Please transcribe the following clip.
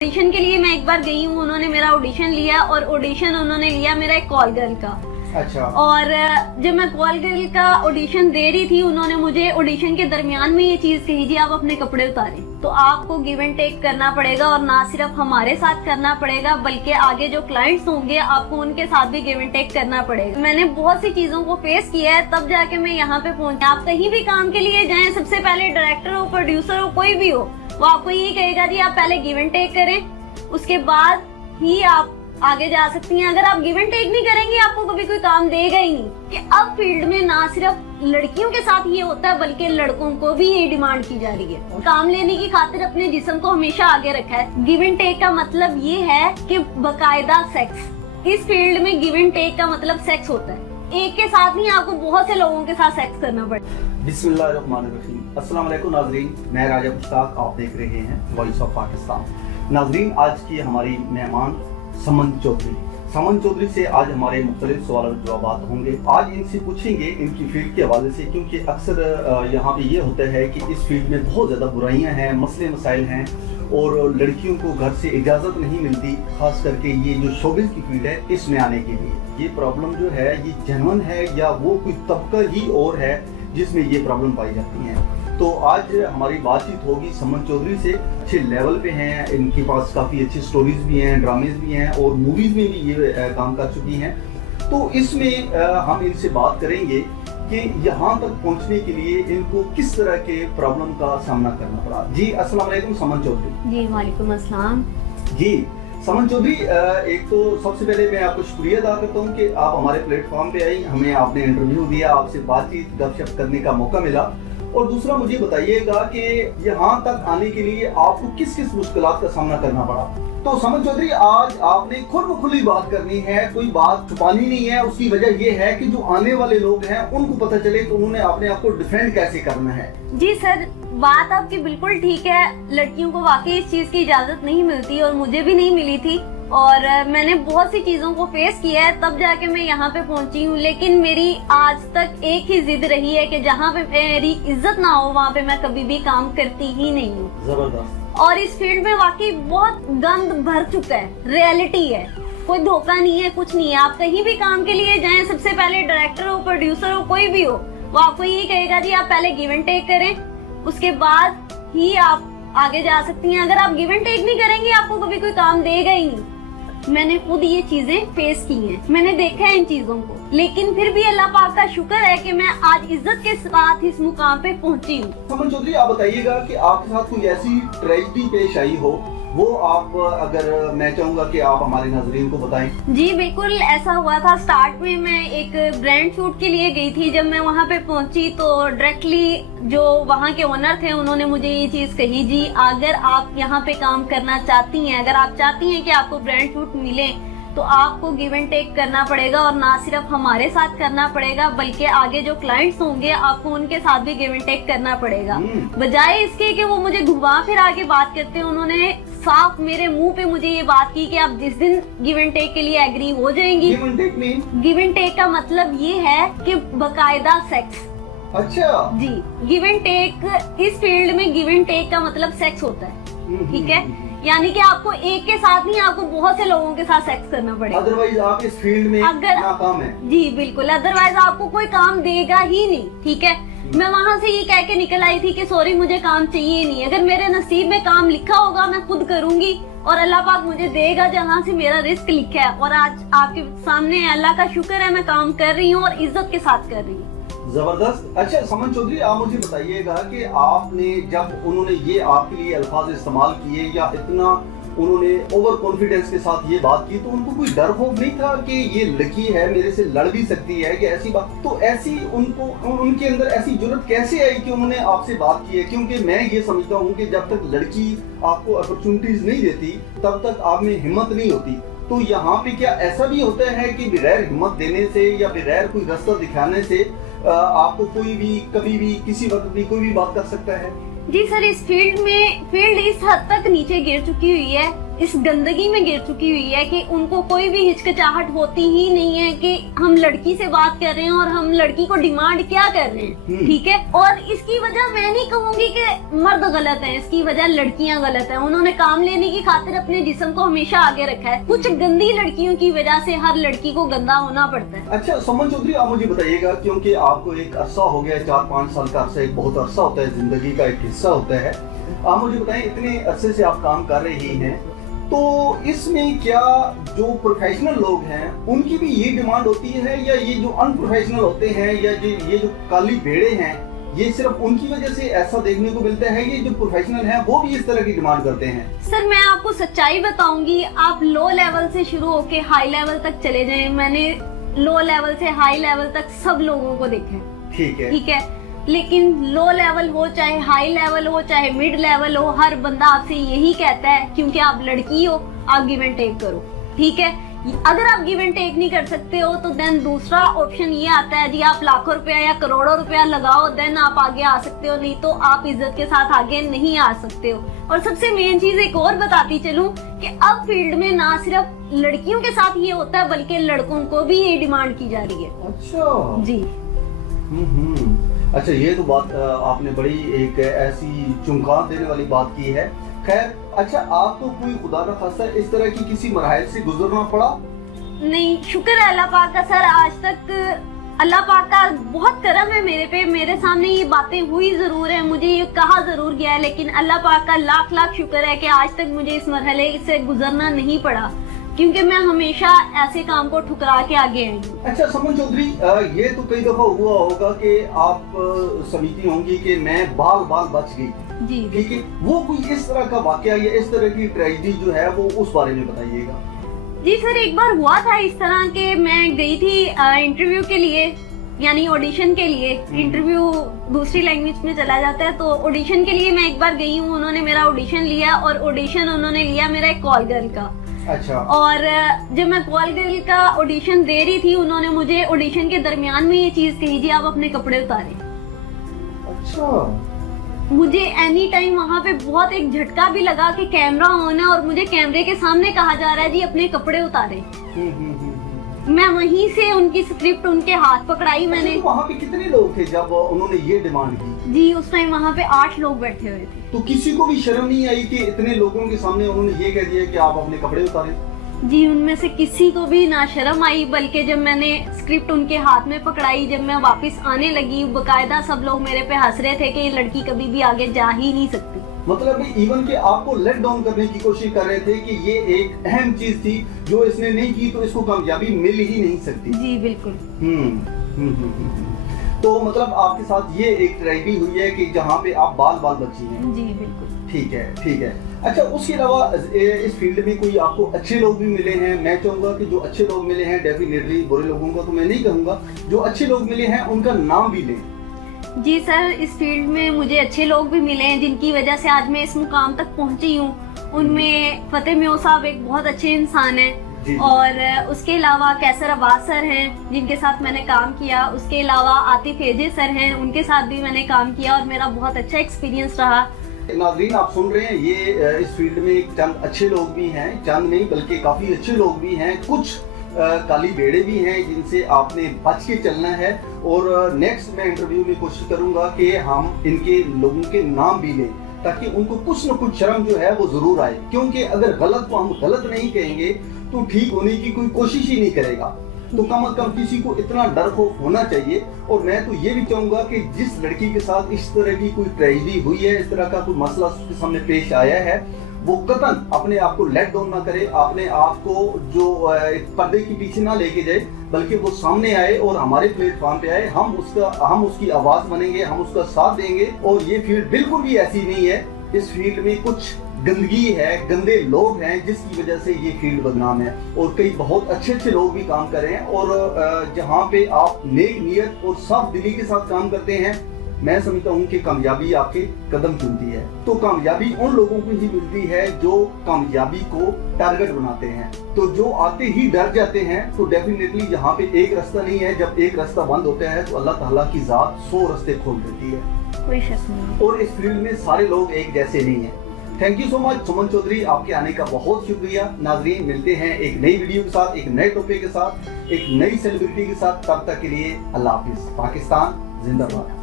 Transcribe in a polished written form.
Audition के लिए मैं एक बार गई हूँ, उन्होंने मेरा ऑडिशन लिया और ऑडिशन उन्होंने लिया मेरा एक कॉल गर्ल का। अच्छा। और जब मैं कॉल गर्ल का ऑडिशन दे रही थी, उन्होंने मुझे ऑडिशन के दरमियान में ये चीज कही, जी आप अपने कपड़े उतारें। तो आपको गिव एंड टेक करना पड़ेगा और ना सिर्फ हमारे साथ करना पड़ेगा बल्कि आगे जो क्लाइंट्स होंगे आपको उनके साथ भी गिव एंड टेक करना पड़ेगा। मैंने बहुत सी चीजों को फेस किया है, तब जाके मैं यहाँ पे पहुंची। आप कहीं भी काम के लिए जाएं, सबसे पहले डायरेक्टर हो, प्रोड्यूसर हो, कोई भी हो, वो आपको यही कहेगा जी आप पहले गिव एंड टेक करें, उसके बाद ही आप आगे जा सकती हैं। अगर आप गिव एंड टेक नहीं करेंगे आपको कभी कोई काम देगा ही नहीं। कि अब फील्ड में ना सिर्फ लड़कियों के साथ ये होता है बल्कि लड़कों को भी ये डिमांड की जा रही है। काम लेने की खातिर अपने जिस्म को हमेशा आगे रखा है। गिव एंड टेक का मतलब ये है कि बकायदा सेक्स। इस फील्ड में गिव एंड टेक का मतलब सेक्स होता है, एक के साथ नहीं, आपको बहुत से लोगों के साथ सेक्स करना पड़ेगा। बिस्मिल्लाहिर्रहमानिर्रहीम। अस्सलाम वालेकुम नाज़रीन, मैं राजा मुश्ताक, आप देख रहे हैं वॉइस ऑफ पाकिस्तान। नाज़रीन, आज की हमारी मेहमान समन चौधरी। समन चौधरी से आज हमारे मुख्तलिफ सवाल जवाब होंगे। आज इनसे पूछेंगे इनकी फील्ड के हवाले से, क्योंकि अक्सर यहाँ पे ये होता है कि इस फील्ड में बहुत ज़्यादा बुराइयां हैं, मसले मसाइल हैं और लड़कियों को घर से इजाज़त नहीं मिलती, खास करके ये जो शोबिज़ की फील्ड है इसमें आने के लिए। ये प्रॉब्लम जो है ये जेन्युइन है या वो कोई तबका ही और है जिसमें ये प्रॉब्लम पाई जाती हैं। तो आज हमारी बातचीत होगी समन चौधरी से। अच्छे लेवल पे हैं, इनके पास काफ़ी अच्छी स्टोरीज भी हैं, ड्रामेज भी हैं और मूवीज़ में भी ये काम कर चुकी हैं। तो इसमें हम इनसे बात करेंगे कि यहाँ तक पहुँचने के लिए इनको किस तरह के प्रॉब्लम का सामना करना पड़ा। जी अस्सलाम वालेकुम समन चौधरी। जी वालेकुम अस्सलाम। जी समन चौधरी, एक तो सबसे पहले मैं आपको शुक्रिया अदा करता हूँ कि आप हमारे प्लेटफॉर्म पे आई, हमें आपने इंटरव्यू दिया, आपसे बातचीत गपशप करने का मौका मिला। और दूसरा मुझे बताइएगा कि यहाँ तक आने के लिए आपको किस किस मुश्किलात का सामना करना पड़ा। तो समन चौधरी, आज आपने खुद ब खुली बात करनी है, कोई बात छुपानी नहीं है। उसकी वजह ये है कि जो आने वाले लोग हैं उनको पता चले तो उन्होंने अपने आप को डिफेंड कैसे करना है। जी सर, बात आपकी बिल्कुल ठीक है। लड़कियों को वाकई इस चीज की इजाजत नहीं मिलती और मुझे भी नहीं मिली थी और मैंने बहुत सी चीजों को फेस किया है, तब जाके मैं यहाँ पे पहुंची हूँ। लेकिन मेरी आज तक एक ही जिद रही है कि जहाँ पे मेरी इज्जत ना हो वहाँ पे मैं कभी भी काम करती ही नहीं हूँ। जबरदस्त। और इस फील्ड में वाकई बहुत गंद भर चुका है, रियलिटी है, कोई धोखा नहीं है, कुछ नहीं है। आप कहीं भी काम के लिए जाएं, सबसे पहले डायरेक्टर हो, प्रोड्यूसर हो, कोई भी हो, वो आपको यही कहेगा जी आप पहले गिव एंड टेक करें, उसके बाद ही आप आगे जा सकती हैं। अगर आप गिव एंड टेक नहीं करेंगे आपको कभी कोई काम देगा ही नहीं। मैंने खुद ये चीजें फेस की हैं, मैंने देखा है इन चीजों को, लेकिन फिर भी अल्लाह पाक का शुक्र है कि मैं आज इज्जत के साथ इस मुकाम पे पहुंची हूँ। समन चौधरी, आप बताइएगा कि आपके साथ कोई ऐसी ट्रेजेडी पेश आई हो, वो आप अगर मैं चाहूंगा कि आप हमारे नाज़रीन को बताएं। जी बिल्कुल, ऐसा हुआ था। स्टार्ट में मैं एक ब्रांड शूट के लिए गई थी। जब मैं वहाँ पे पहुंची तो डायरेक्टली जो वहाँ के ओनर थे उन्होंने मुझे ये चीज कही, जी अगर आप यहाँ पे काम करना चाहती हैं, अगर आप चाहती हैं कि आपको ब्रांड शूट मिले तो आपको गिव एंड टेक करना पड़ेगा और ना सिर्फ हमारे साथ करना पड़ेगा बल्कि आगे जो क्लाइंट्स होंगे आपको उनके साथ भी गिव एंड टेक करना पड़ेगा। बजाय इसके कि वो मुझे घुमा फिर आगे बात करते हैं, उन्होंने साफ मेरे मुंह पे मुझे ये बात की कि आप जिस दिन गिव एंड टेक के लिए एग्री हो जाएंगी। गिव एंड टेक का मतलब ये है कि बकायदा सेक्स। अच्छा जी, गिव एंड टेक, इस फील्ड में गिव एंड टेक का मतलब सेक्स होता है, ठीक है। यानी कि आपको एक के साथ नहीं, आपको बहुत से लोगों के साथ सेक्स करना पड़ेगा, अदरवाइज आप इस फील्ड में नाकाम है। जी बिल्कुल, अदरवाइज आपको कोई काम देगा ही नहीं, ठीक है। मैं वहाँ से ये कह के निकल आई थी कि सॉरी मुझे काम चाहिए नहीं, अगर मेरे नसीब में काम लिखा होगा मैं खुद करूंगी और अल्लाह पाक मुझे देगा जहाँ से मेरा रिस्क लिखा है। और आज आपके सामने अल्लाह का शुक्र है मैं काम कर रही हूँ और इज्जत के साथ कर रही हूँ। जबरदस्त। अच्छा समन चौधरी, आप मुझे बताइएगा कि आपने जब उन्होंने ये आपके लिए अल्फाज इस्तेमाल किए या इतना उन्होंने ओवर कॉन्फिडेंस के साथ ये बात की, तो उनको कोई डर खौफ नहीं था कि ये लड़की है मेरे से लड़ भी सकती है कि ऐसी बात? तो ऐसी उनको उनके अंदर ऐसी जुर्रत कैसे आई कि उन्होंने आपसे बात की है? क्योंकि मैं ये समझता हूँ कि जब तक लड़की आपको अपॉर्चुनिटीज नहीं देती तब तक आप में हिम्मत नहीं होती। तो यहाँ पे क्या ऐसा भी होता है कि बगैर हिम्मत देने से या बगैर कोई रास्ता दिखाने से आपको कोई भी कभी भी किसी वक्त भी कोई भी बात कर सकता है? जी सर, इस फील्ड इस हद तक नीचे गिर चुकी हुई है इस गंदगी में गिर चुकी हुई है कि उनको कोई भी हिचकिचाहट होती ही नहीं है कि हम लड़की से बात कर रहे हैं और हम लड़की को डिमांड क्या कर रहे हैं, ठीक है। और इसकी वजह मैं नहीं कहूंगी कि मर्द गलत है, इसकी वजह लड़कियां गलत है। उन्होंने काम लेने की खातिर अपने जिस्म को हमेशा आगे रखा है। कुछ गंदी लड़कियों की वजह से हर लड़की को गंदा होना पड़ता है। अच्छा सुमन चौधरी, आप मुझे बताइएगा, क्योंकि आपको एक अरसा हो गया, 4-5 साल का अरसा एक बहुत अरसा होता है, जिंदगी का एक हिस्सा होता है। आप मुझे बताएं, इतने अरसे से आप काम कर रही हैं, तो इसमें क्या जो प्रोफेशनल लोग हैं उनकी भी ये डिमांड होती है, या ये जो अनप्रोफेशनल होते हैं या ये जो काली भेड़े हैं, ये सिर्फ उनकी वजह से ऐसा देखने को मिलता है? ये जो प्रोफेशनल हैं वो भी इस तरह की डिमांड करते हैं? सर मैं आपको सच्चाई बताऊंगी, आप लो लेवल से शुरू होके हाई लेवल तक चले जाएं। मैंने लो लेवल से हाई लेवल तक सब लोगों को देखा है, ठीक है। लेकिन लो लेवल हो चाहे हाई लेवल हो चाहे मिड लेवल हो, हर बंदा आपसे यही कहता है क्योंकि आप लड़की हो आप गिव एंड टेक करो, ठीक है। अगर आप गिव एंड टेक नहीं कर सकते हो तो देन दूसरा ऑप्शन ये आता है जी, आप लाखों रुपया या करोड़ों रुपया लगाओ, देन आप आगे आ सकते हो, नहीं तो आप इज्जत के साथ आगे नहीं आ सकते हो। और सबसे मेन चीज एक और बताती चलूं कि अब फील्ड में ना सिर्फ लड़कियों के साथ ये होता है बल्कि लड़कों को भी ये डिमांड की जा रही है। अच्छा जी। अच्छा, ये तो बात आपने बड़ी एक ऐसी चुनकार देने वाली बात की है। खैर, अच्छा आपको कोई खुदा का खासा इस तरह की किसी मरहल से गुजरना पड़ा? नहीं, शुक्र है अल्लाह पाक का सर, आज तक अल्लाह पाक का बहुत करम है मेरे पे। मेरे सामने ये बातें हुई जरूर है, मुझे ये कहा जरूर गया है, लेकिन अल्लाह पाक का लाख लाख शुक्र है कि आज तक मुझे इस मरहले से गुजरना नहीं पड़ा, क्योंकि मैं हमेशा ऐसे काम को ठुकरा के आगे आई हूँ। अच्छा समन चौधरी, ये तो कई दफा हुआ होगा कि आप समझती होंगी कि मैं बाल बच गई, जी ठीक है। वो कोई इस तरह का वाकया या इस तरह की ट्रेजेडी जो है वो उस बारे में बताइएगा। जी सर, एक बार हुआ था इस तरह के, मैं गई थी इंटरव्यू के लिए, यानी ऑडिशन के लिए। इंटरव्यू दूसरी लैंग्वेज में चला जाता है, तो ऑडिशन के लिए मैं एक बार गई हूँ। उन्होंने मेरा ऑडिशन लिया और ऑडिशन उन्होंने लिया मेरा एक कॉल गर्ल का। अच्छा। और जब मैं कॉल गर्ल का ऑडिशन दे रही थी, उन्होंने मुझे ऑडिशन के दरमियान में ये चीज कही, जी आप अपने कपड़े उतारें। अच्छा। मुझे एनी टाइम वहाँ पे बहुत एक झटका भी लगा कि कैमरा ऑन है और मुझे कैमरे के सामने कहा जा रहा है जी अपने कपड़े उतारें। मैं वहीं से उनकी स्क्रिप्ट उनके हाथ पकड़ाई मैंने। तो वहाँ पे कितने लोग थे जब उन्होंने ये डिमांड की? जी उस टाइम वहाँ पे 8 लोग बैठे हुए थे। तो किसी को भी शर्म नहीं आई कि इतने लोगों के सामने उन्होंने ये कह दिया कि आप अपने कपड़े उतारें? जी उनमें से किसी को भी ना शर्म आई, बल्कि जब मैंने स्क्रिप्ट उनके हाथ में पकड़ाई, जब मैं वापस आने लगी, बकायदा सब लोग मेरे पे हंस रहे थे कि ये लड़की कभी भी आगे जा ही नहीं सकती। मतलब इवन के आपको लेट डाउन करने की कोशिश कर रहे थे कि ये एक अहम चीज थी, जो इसने नहीं की तो इसको कामयाबी मिल ही नहीं सकती। जी बिल्कुल। तो मतलब आपके साथ ये एक ट्रेजेडी हुई है कि जहाँ पे आप बाल बची हैं? जी बिल्कुल। ठीक है। अच्छा, उसके अलावा इस फील्ड में कोई आपको अच्छे लोग भी मिले हैं? मैं चाहूंगा कि जो अच्छे लोग मिले हैं, डेफिनेटली बुरे लोगों का तो मैं नहीं कहूंगा, जो अच्छे लोग मिले हैं उनका नाम भी लें। जी सर, इस फील्ड में मुझे अच्छे लोग भी मिले हैं जिनकी वजह से आज मैं इस मुकाम तक पहुंची हूँ। उनमें फतेह म्यो साहब एक बहुत अच्छे इंसान हैं, और उसके अलावा कैसर अब्बास सर हैं जिनके साथ मैंने काम किया। उसके अलावा आतिफ एजे सर हैं, उनके साथ भी मैंने काम किया और मेरा बहुत अच्छा एक्सपीरियंस रहा। नाज़रीन, आप सुन रहे हैं, ये इस फील्ड में चंद अच्छे लोग भी हैं, चंद नहीं बल्कि काफी अच्छे लोग भी हैं, कुछ काली बेड़े भी हैं जिनसे आपने बच के चलना है। और नेक्स्ट मैं इंटरव्यू में कोशिश करूंगा कि हम इनके लोगों के नाम भी लें, ताकि उनको कुछ न कुछ शर्म जो है वो जरूर आए, क्योंकि अगर गलत को हम गलत नहीं कहेंगे तो ठीक होने की कोई कोशिश ही नहीं करेगा। तो कम से कम किसी को इतना डर खौफ होना चाहिए। और मैं तो ये भी चाहूंगा कि जिस लड़की के साथ इस तरह की कोई ट्रेजेडी हुई है, इस तरह का कोई मसला उसके सामने पेश आया है, वो कतन अपने आप को लेट डाउन ना करे, अपने आप को जो पर्दे के पीछे ना लेके जाए, बल्कि वो सामने आए और हमारे प्लेटफॉर्म पे आए। हम उसकी आवाज बनेंगे, हम उसका साथ देंगे। और ये फील्ड बिल्कुल भी ऐसी नहीं है, इस फील्ड में कुछ गंदगी है, गंदे लोग हैं, जिसकी वजह से ये फील्ड बदनाम है। और कई बहुत अच्छे लोग भी काम कर रहे हैं। और जहाँ पे आप नेक नियत और साफ दिली के साथ काम करते हैं, मैं समझता हूँ कि कामयाबी आपके कदम चुनती है। तो कामयाबी उन लोगों को ही मिलती है जो कामयाबी को टारगेट बनाते हैं। तो जो आते ही डर जाते हैं, तो डेफिनेटली यहाँ पे एक रास्ता नहीं है। जब एक रास्ता बंद होता है तो अल्लाह ताला की जात 100 रास्ते खोल देती है। कोई शक नहीं। और इस फील्ड में सारे लोग एक जैसे नहीं है। थैंक यू सो मच सुमन चौधरी, आपके आने का बहुत शुक्रिया। नाजरीन, मिलते हैं एक नई वीडियो के साथ, एक नए टॉपिक के साथ, एक नई सेलिब्रिटी के साथ। तब तक के लिए अल्लाह हाफिज। पाकिस्तान जिंदाबाद।